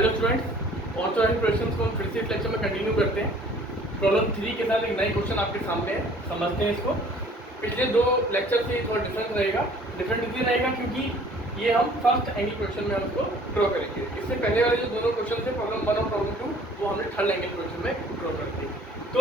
Hello students, orthographic projections को हम फिर से इस लेक्चर में कंटिन्यू करते हैं। प्रॉब्लम 3 के साथ एक नए क्वेश्चन आपके सामने है, समझते हैं इसको। पिछले 2 लेक्चर से थोड़ा डिफरेंट रहेगा। डिफरेंट इसलिए रहेगा क्योंकि ये हम फर्स्ट एंगल क्वेश्चन में हम उसको ड्रॉ करेंगे। इससे पहले वाले जो दोनों क्वेश्चन थे, प्रॉब्लम 1 और प्रॉब्लम 2, वो हमने थर्ड एंगल क्वेश्चन में ड्रॉ करते हैं। तो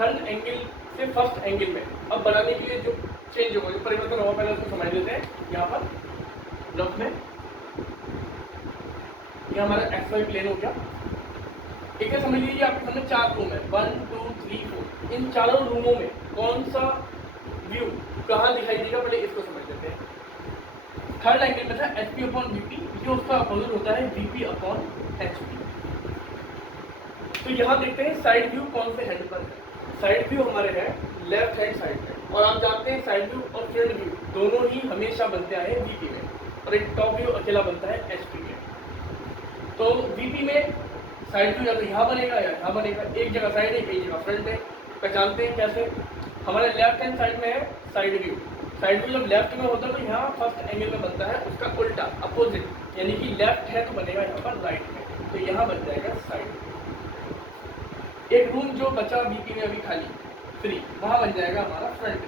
थर्ड एंगल से फर्स्ट एंगल में अब बनाने के लिए जो चेंज होगा, जो परिवर्तन होगा, पहले उसको समझ लेते हैं। यहाँ पर रफ में ये हमारा XY प्लेन हो गया। एक है, समझ लीजिए आपके सामने 4 रूम है, 1 2 3 4। इन चारों रूमों में कौन सा व्यू कहाँ दिखाई देगा, पहले इसको समझ लेते हैं। थर्ड एंगल में था HP/VP, जो उसका अपोजिट होता है VP/HP। तो यहाँ देखते हैं साइड व्यू कौन से हैंड पर है। साइड व्यू हमारे है लेफ्ट हैंड साइड में, और आप जानते हैं साइड व्यू और फ्रंट व्यू दोनों ही हमेशा बनते आए हैं VP में, और एक टॉप व्यू अकेला बनता है HP में। तो VP में साइड व्यू या तो यहाँ बनेगा या यहाँ बनेगा, एक जगह साइड है, एक जगह फ्रंट है। पहचानते हैं कैसे? हमारे लेफ्ट हैंड साइड में है साइड व्यू। साइड व्यू जब लेफ्ट में होता है तो यहाँ फर्स्ट एंगल में बनता है उसका उल्टा, अपोजिट, यानी कि लेफ्ट है तो बनेगा यहाँ पर राइट में, तो यहाँ बन जाएगा साइड। एक रूम जो बचा VP में अभी खाली 3, वहाँ बन जाएगा हमारा फ्रंट।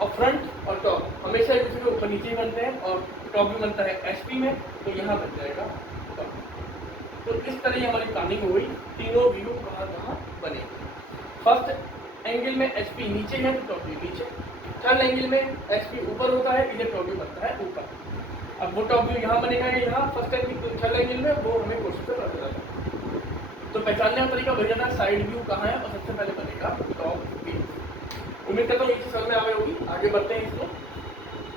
और फ्रंट और टॉप हमेशा एक दूसरे के ऊपर नीचे बनते हैं, और टॉप भी बनता है HP में, तो यहाँ बन जाएगा टॉप। तो इस तरह हमारी प्लानिंग हो गई, तीनों व्यू कहाँ कहाँ बने। फर्स्ट एंगल में HP नीचे है तो टॉप व्यू नीचे, थर्ड एंगल में HP ऊपर होता है, इधर टॉप व्यू बनता है ऊपर। अब वो टॉप व्यू यहाँ बनेगा या यहाँ, फर्स्ट एंगल थर्ड एंगल में, वो हमें क्वेश्चन से पता चला। तो पहचानने का तरीका वही जाना, साइड व्यू कहाँ है, और सबसे पहले बनेगा टॉप व्यू। उम्मीद करता हूँ ये चीज समझ में आ गई होगी। आगे बढ़ते हैं इसको।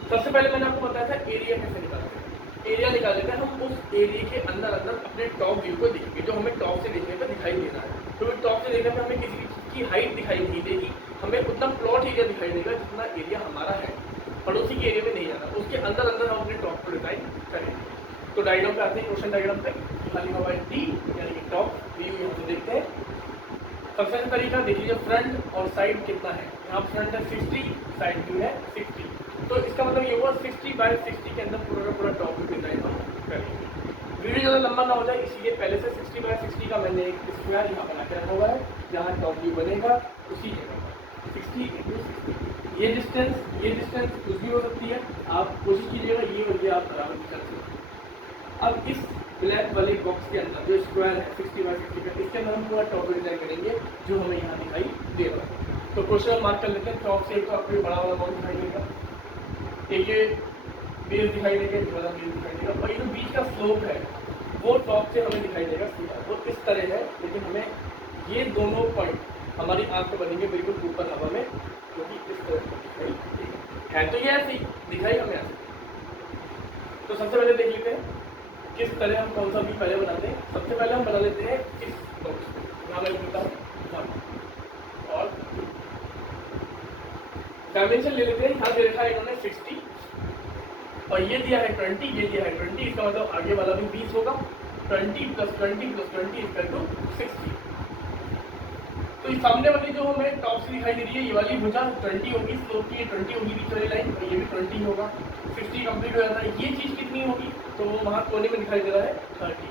सबसे पहले मैंने आपको बताया था एरिया कैसे निकालते हैं। एरिया निकाल लेते हैं हम, उस एरिया के अंदर अंदर अपने टॉप व्यू को देखेंगे, जो हमें टॉप से देखने पर दिखाई दे रहा है। तो टॉप से देखने पर हमें किसी चीज की हाइट दिखाई नहीं देगी, हमें उतना प्लॉट एरिया दिखाई देगा जितना एरिया हमारा है, पड़ोसी के एरिया में नहीं जाना। उसके अंदर अंदर हम अपने टॉप को डिजाइन करेंगे। तो डायग्राम पे आते हैं, क्वेश्चन डायग्राम पे खाली हुआ है D, यानी कि टॉप व्यू। यहाँ से देखते हैं सबसे पहले तरीका देख लीजिए, फ्रंट और साइड कितना है। यहाँ फ्रंट है 60, साइड व्यू है 60, तो इसका मतलब ये हुआ 60/60 के अंदर पूरा का पूरा टॉप व्यू डिजाइन हम करेंगे। वीडियो ज़्यादा लंबा ना हो जाए इसलिए पहले से 60/60 का मैंने एक स्क्वायर यहाँ बना के रखा हुआ है, जहाँ टॉप व्यू बनेगा उसी जगह 60 × 60। ये डिस्टेंस कुछ भी हो सकती है, आप कोशिश कीजिएगा ये और ये आप बराबर कर सकते हैं। अब इस ब्लैक वाले बॉक्स के अंदर जो स्क्वायर है 60/60 का, इसके अंदर हम पूरा टॉप व्यू डिजाइन करेंगे जो हमें यहाँ दिखाई दे रहा है। तो क्वेश्चन मार्क कर लेते हैं। टॉप से एक तो आपको बड़ा वाला बॉक्स दिखाई देगा, एक ये बेस दिखाई देगा, ये वाला बेस दिखाई देगा, और ये जो बीच का स्लोप है वो टॉप से हमें दिखाई देगा सीधा। वो इस तरह है, लेकिन हमें ये दोनों पॉइंट हमारी आंख को बनेंगे बिल्कुल ऊपर हवा में, जो कि इस तरह से दिखाई देगा। है तो ये ऐसे ही दिखाई हमें ऐसे। तो सबसे पहले देख लेते हैं किस तरह हम कौन सा भी पहले बनाते हैं। सबसे पहले हम बना लेते हैं इस बॉक्स को, यहाँ मैं लिखता हूँ 1 और डायमेंशन ले लेते हैं। यहाँ दे रखा है इन्होंने 60, और ये दिया है 20, ये दिया है 20, इसका मतलब आगे वाला भी 20 होगा। 20 + 20 + 20 = 60। तो इस सामने वाली जो हमें टॉप से दिखाई दे रही है, ये वाली भुजा 20 होगी, स्लोप की 20 होगी बीच वाली लाइन, और ये भी 20 होगा। 60 कंप्लीट हो जाता है। ये चीज़ कितनी होगी, तो वो वहाँ कोने में दिखाई दे रहा है 30।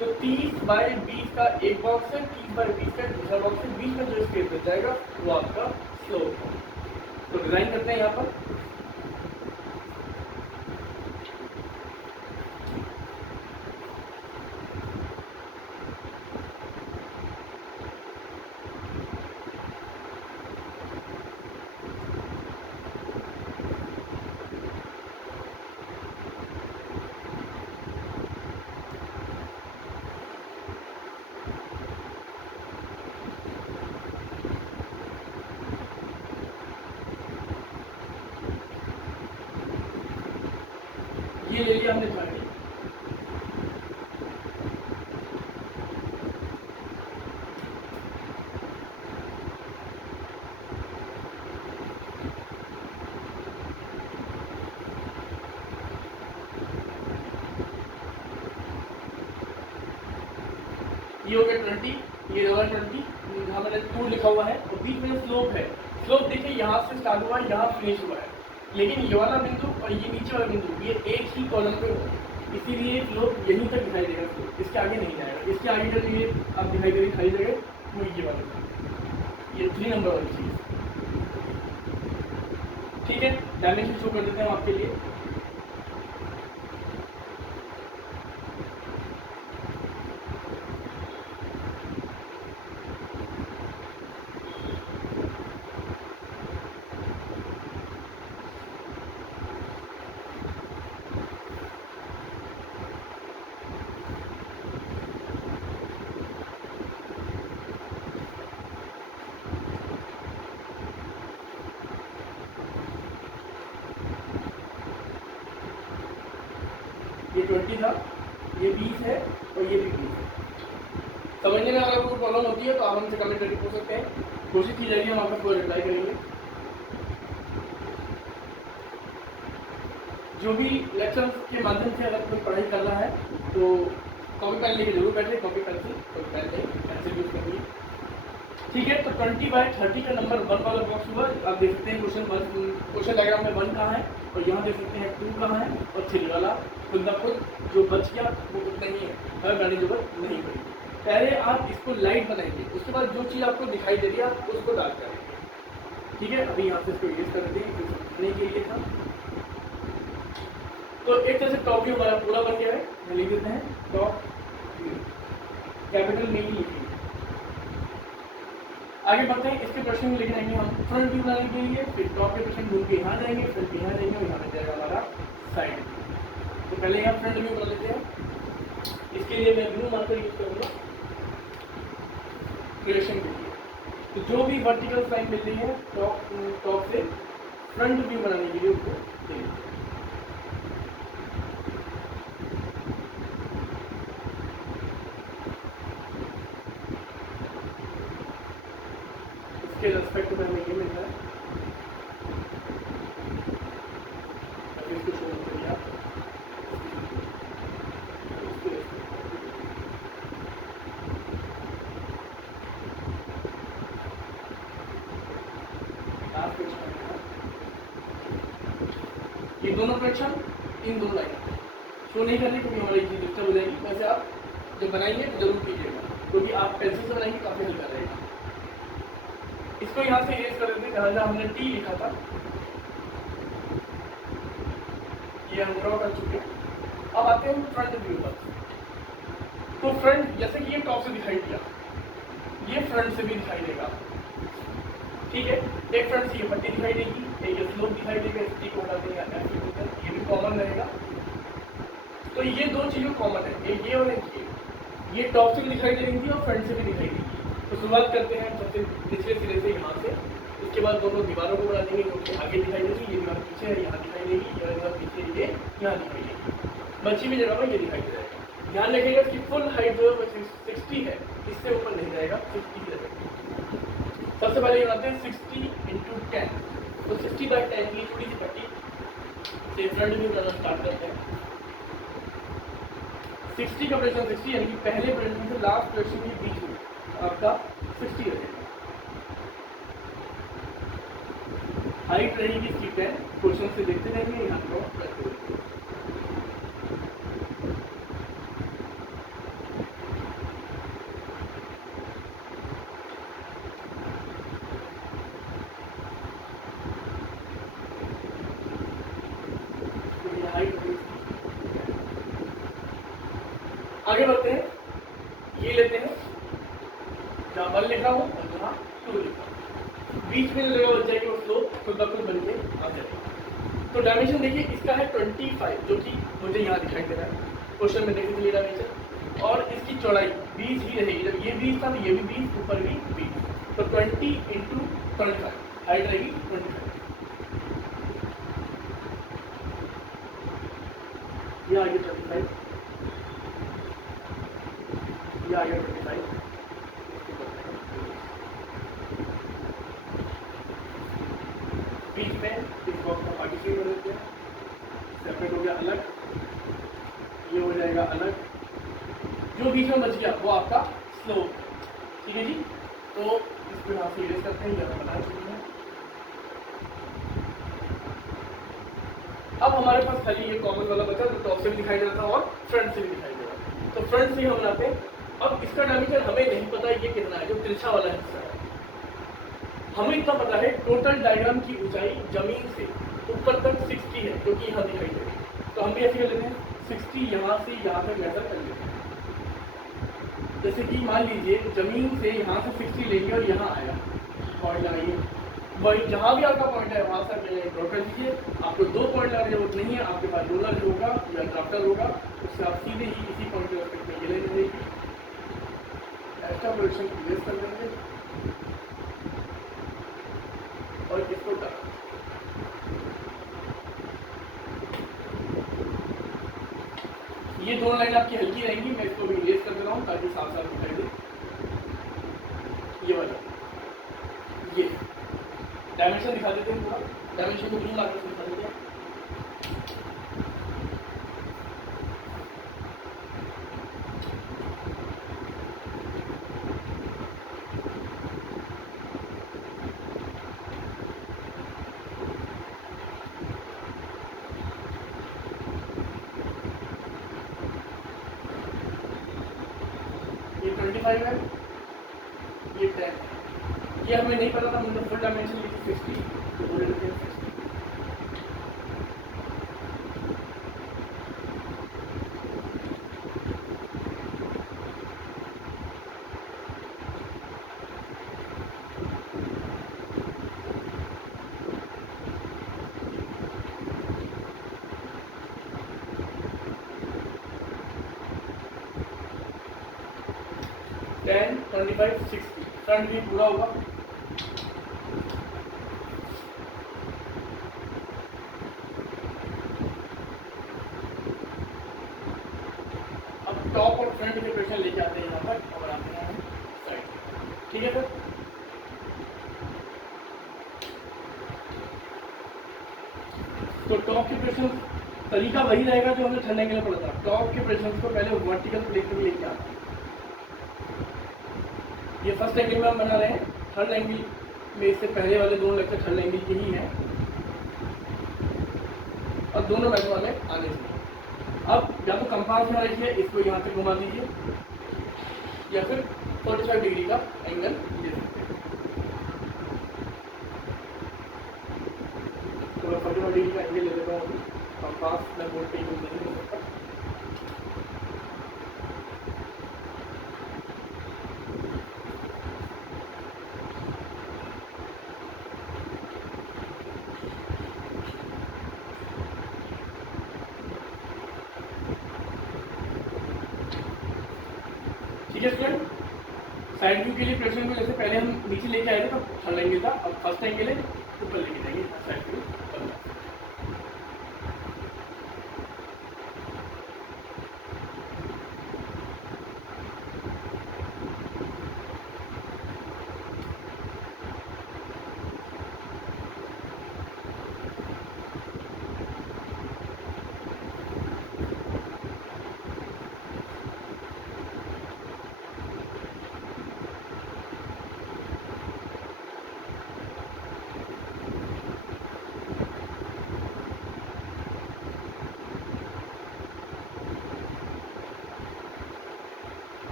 तो 30/20 का एक बॉक्स है, 30/20 का दूसरा बॉक्स है, बीच में जो स्पेस बच जाएगा वो आपका स्लोप है। तो डिजाइन करते हैं यहाँ पर। ये ले लिया हमने 30। ये हो गया 20, ये होगा 20, यहाँ मैंने 2 लिखा हुआ है, और बीच में स्लोप है। स्लोप देखिए यहाँ से स्टार्ट हुआ है, यहाँ फिनिश हुआ है, लेकिन ये वाला बिंदु और ये नीचे वाला बिंदु ये एक ही कॉलम पे होगा। इसीलिए स्लोप यहीं तक दिखाई देगा, स्लोप इसके आगे नहीं जाएगा। इसके आगे का ये आप दिखाई दे रही खाली जगह वो ये वाला था, ये 3 नंबर वाली चीज़। ठीक है, डायमेंशन शो कर देते हैं हम आपके लिए। ये 20 था, ये 20 है और ये भी 20 है। समझने में अगर कोई प्रॉब्लम होती है तो आप हमसे कमेंट करके पूछ सकते हैं, कोशिश की जाएगी हम आपका पूरा रिप्लाई करेंगे। जो भी लेक्चर्स के माध्यम से अगर कोई पढ़ाई कर रहा है तो कॉपी पेन लेके जरूर बैठे, कॉपी पेन पेंसिल यूज करिए। ठीक है, तो 20/30 का नंबर 1 वाला बॉक्स हुआ। आप देख सकते हैं क्वेश्चन डायग्राम में 1 कहाँ है और यहाँ देख सकते हैं 2 कहाँ है और 3 वाला खुद ब खुद जो बच गया वो उतना ही है, हर गाड़ी जरूरत नहीं पड़ी। पहले आप इसको लाइट बनाएंगे, उसके बाद जो चीज़ आपको दिखाई दे रही है आप उसको डार्क करेंगे। ठीक है, अभी यहाँ से इसको यूज कर देंगे, समझने के लिए था। तो एक तरह से टॉप व्यू हमारा पूरा बन गया है। लिख देते हैं टॉप व्यू, कैपिटल में ही लिखेंगे। आगे बढ़ते हैं, इसके प्रश्न में लिख रहेंगे हम फ्रंट व्यू बनाने के लिए, फिर टॉप के प्रश्न ढूंढ के यहाँ जाएंगे, फ्रंट यहाँ जाएंगे और यहाँ पे जाएगा हमारा साइड। तो पहले यहाँ फ्रंट व्यू बना लेते हैं। इसके लिए मैं ब्लू मार्कर यूज करूँगा क्रिएशन के लिए। तो जो भी वर्टिकल लाइन मिल रही है टॉप से फ्रंट व्यू बनाने के लिए उसको देंगे। इसके रेस्पेक्ट में हमें ये मिल रहा है, इसको शो करिए आप। ये दोनों क्वेश्चन इन दोनों लाइन शो नहीं करने क्योंकि हमारी चीज डिस्टर्ब हो जाएगी। वैसे आप जब बनाएंगे तो जरूर कीजिएगा क्योंकि आप पेंसिल से बनाएंगे काफी हल्का रहेगा। इसको यहाँ से इरेज कर देते हैं जहाँ जहाँ हमने टी लिखा था, ये हम ड्रॉ कर चुके हैं। अब आते हैं फ्रंट व्यू पर। तो फ्रंट जैसे कि ये टॉप से दिखाई दिया, ये फ्रंट से भी दिखाई देगा। ठीक है, एक फ्रंट से ये पट्टी दिखाई देगी, एक ये स्लोप दिखाई देगा, इस टी को हटा देंगे, ये भी कॉमन रहेगा। तो ये दो चीज़ें कॉमन है, एक ये और एक ये टॉप से भी दिखाई दे रही थी और फ्रंट से भी दिखाई देगी। तो शुरुआत करते हैं सबसे निचले सिरे से यहाँ से। उसके बाद दोनों दीवारों को बना देंगे, जो कि आगे दिखाई देगी, ये दीवार पीछे है, यहाँ दिखाई देगी, यह दीवार पीछे ये यहाँ दिखाई देगी, बची हुई जगह में ये दिखाई दे जाएगा। ध्यान रखिएगा कि फुल हाइट जो है 60 है, इससे ऊपर नहीं जाएगा, 60 की रहेगा। सबसे पहले बनाते हैं 60 × 10। तो 60/10 की छोटी सी पट्टी से फ्रंट व्यू बनाना स्टार्ट करते हैं। 60 का प्रश्न 60 यानी कि पहले प्रश्न से लास्ट प्रश्न के बीच में आपका 60 रहेगा। हाइट रहेगी इसकी 10, क्वेश्चन से देखते रहेंगे, यहाँ ड्रॉ करते रहेंगे। आगे बढ़ते हैं, ये लेते हैं जहाँ 1 लिखा हो और जहाँ 2 लिखा हो, बीच में जो जगह बच जाएगी उसको खुद ब खुद बन के आ जाएगा। तो डायमेंशन देखिए इसका है 25, जो कि मुझे यहाँ दिखाई दे रहा है क्वेश्चन में, देखने के लिए डायमेंशन। और इसकी चौड़ाई 20 ही रहेगी, जब ये 20 था तो ये भी 20, ऊपर भी 20, तो 20 × 25 हाइट रहेगी 25। ये आगे 25, ये आगे 25, बीच में इस बॉक्स को पार्टीशन कर देते हैं, सेपरेट हो गया अलग, ये हो जाएगा अलग, जो बीच में बच गया वो आपका स्लोप। ठीक है जी, तो इसको यहाँ से इरेज करते हैं, यहाँ बना चुके हैं। अब हमारे पास खाली ये कॉमन वाला बचा जो टॉप से भी दिखाई दे रहा था और फ्रंट से भी दिखाई दे रहा था। तो फ्रंट से ही हम बनाते हैं। अब इसका डायमीटर हमें नहीं पता ये कितना है, जो तिरछा वाला हिस्सा है। हमें इतना पता है टोटल डायग्राम की ऊंचाई जमीन से ऊपर तक 60 है, जो कि यहाँ दिखाई दे रही है। तो हम भी ऐसे कर लेते हैं, 60 यहाँ से यहाँ तक मेजर कर लेते हैं। जैसे कि मान लीजिए जमीन से यहाँ से 60 लेंगे और यहाँ आया पॉइंट लगाइए, वही जहाँ भी आपका पॉइंट है वहाँ से ड्रॉ कर दीजिए। आपको 2 पॉइंट लगाने की जरूरत नहीं है, आपके पास रोलर होगा या ड्राफ्टर होगा, उससे आप सीधे ही इसी पॉइंट के रेस्पेक्ट में ये ले लीजिए। एक्स्ट्रा प्रोजेक्शन इरेज कर देंगे और इसको डाल। ये दोनों लाइन आपकी हल्की रहेंगी, मैं इसको भी इरेज कर दे रहा हूँ ताकि साफ साफ दिखाई दे। ये वाला ये डायमेंशन दिखा देते हैं, पूरा डायमेंशन को जूम आकर दिखा देते हैं। ये 25 है, ये 10 है। ये हमें नहीं पता था, मतलब फुल डायमेंशन लिखी 60, तो बोले लेते हैं 60। टेन 25 60 फ्रंट भी पूरा होगा। टॉप और फ्रंट के प्रेशर लेके आते हैं यहाँ पर और बनाते हैं साइड। ठीक है सर, तो टॉप के प्रेशर तरीका वही रहेगा जो हमें थर्ड एंगल में पड़ा था। टॉप के प्रेशर को पहले वर्टिकल प्लेन पर लेके आते हैं। ये फर्स्ट एंगल में हम बना रहे हैं, थर्ड एंगल में इससे पहले वाले दोनों लेक्चर थर्ड एंगल के ही हैं और दोनों बैठने वाले आगे से। अब या तो कंपास में रखिए, इसको यहाँ से घुमा दीजिए या फिर 45 डिग्री का एंगल दे सकते हैं। तो मैं 45 डिग्री का एंगल ले लेता हूँ। कंपास में बोर्ड पे यूज नहीं हो सकता। ठीक है स्टूडेंट, साइड व्यू के लिए प्रेशर को जैसे पहले हम नीचे लेके आए थे तो थर्ड एंगल था, अब फर्स्ट एंगल है ऊपर लेके जाएंगे साइड व्यू।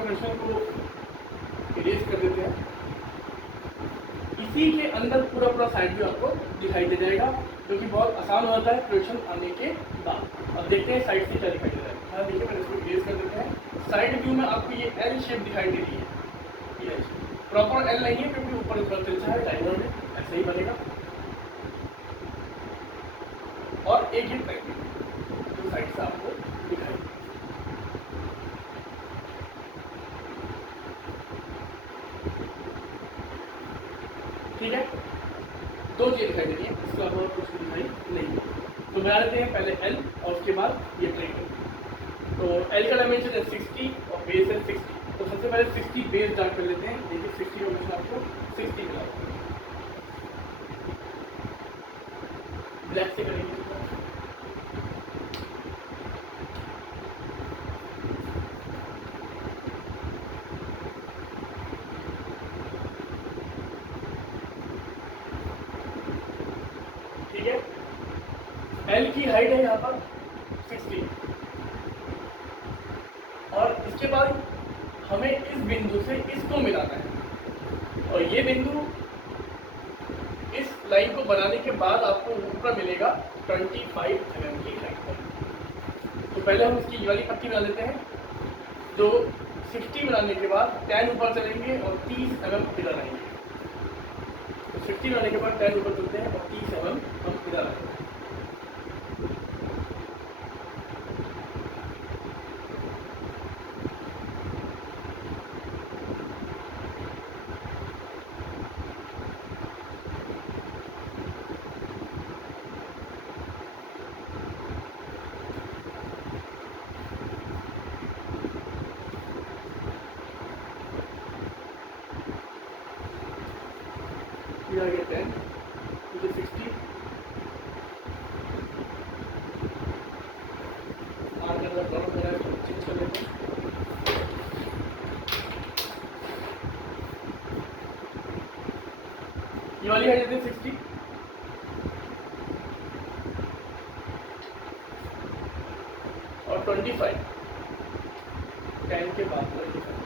प्रेशर को इरेज कर देते हैं। इसी के अंदर पूरा पूरा साइड व्यू आपको दिखाई दे जाएगा, जो कि बहुत आसान होता है प्रोजेक्शन आने के बाद। अब देखते हैं साइड से क्या दिखाई दे रहा है। हाँ देखिए, मैंने इसको इरेज कर देते हैं। साइड व्यू में आपको ये एल शेप दिखाई दे रही है। ये प्रॉपर एल नहीं है क्योंकि ऊपर थोड़ा तिरछा है, डायगोनल में ऐसे ही बनेगा। और एक ही ट्रैक जो साइड से आपको दिखाई दे। ठीक है, 2 चीज़ दिखाई दे रही है, इसके अलावा कुछ दिखाई नहीं। तो बना लेते हैं पहले एल और उसके बाद ये ट्रायंगल। तो एल का डायमेंशन है 60 और बेस है 60। तो सबसे पहले 60 बेस डार्ट कर लेते हैं। देखिए 60 का डायमेंशन आपको 60 मिला। ब्लैक से करेंगे। की हाइट है यहाँ पर 60 और इसके बाद हमें इस बिंदु से इसको मिलाना है और ये बिंदु इस लाइन को बनाने के बाद आपको ऊपर मिलेगा 25 mm की हाइट पर। तो पहले हम इसकी ये वाली पट्टी बना लेते हैं जो 60 बनाने के बाद 10 ऊपर चलेंगे और 30 mm इधर आएंगे। तो 60 बनाने के बाद 10 ऊपर चलते हैं और 30 mm हम इधर आएंगे। ये आ गया 10, मुझे 60 आगे अगर दोनों मेरा चेंज कर लेते हैं। ये वाली है 60 और 25 10 के बाद 25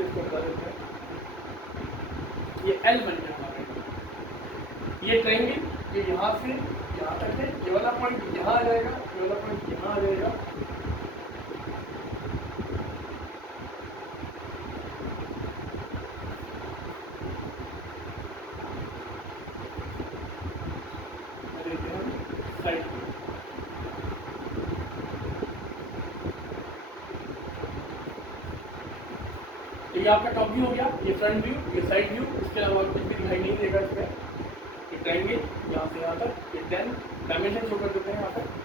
इसको बता देते हैं। ये L बन गया हमारा। ये ट्रायंगल जो यहाँ से यहाँ तक है, ये वाला पॉइंट यहाँ आ जाएगा, ये वाला पॉइंट यहाँ आ जाएगा। साइड ये आपका टॉप व्यू हो गया, ये फ्रंट व्यू, ये साइड व्यू, इसके अलावा कुछ भी दिखाई नहीं देगा इसमें। ये ट्रायंगल यहाँ से यहाँ तक, ये 10 डायमेंशन शो कर देते हैं यहाँ पर।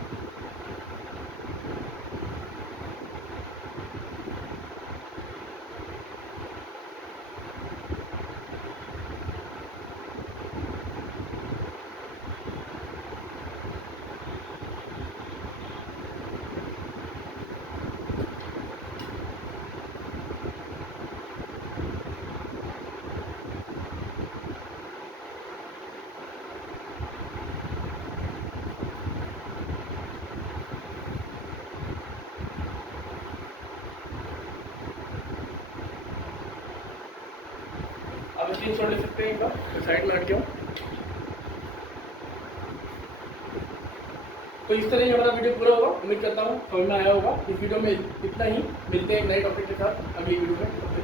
आप स्क्रीनशॉट ले सकते हैं इनका, तो साइड में हट गया। तो इस तरह ही हमारा वीडियो पूरा होगा। उम्मीद करता हूँ समझ में आया होगा। इस वीडियो में इतना ही, मिलते हैं एक नए टॉपिक के साथ अगली वीडियो में।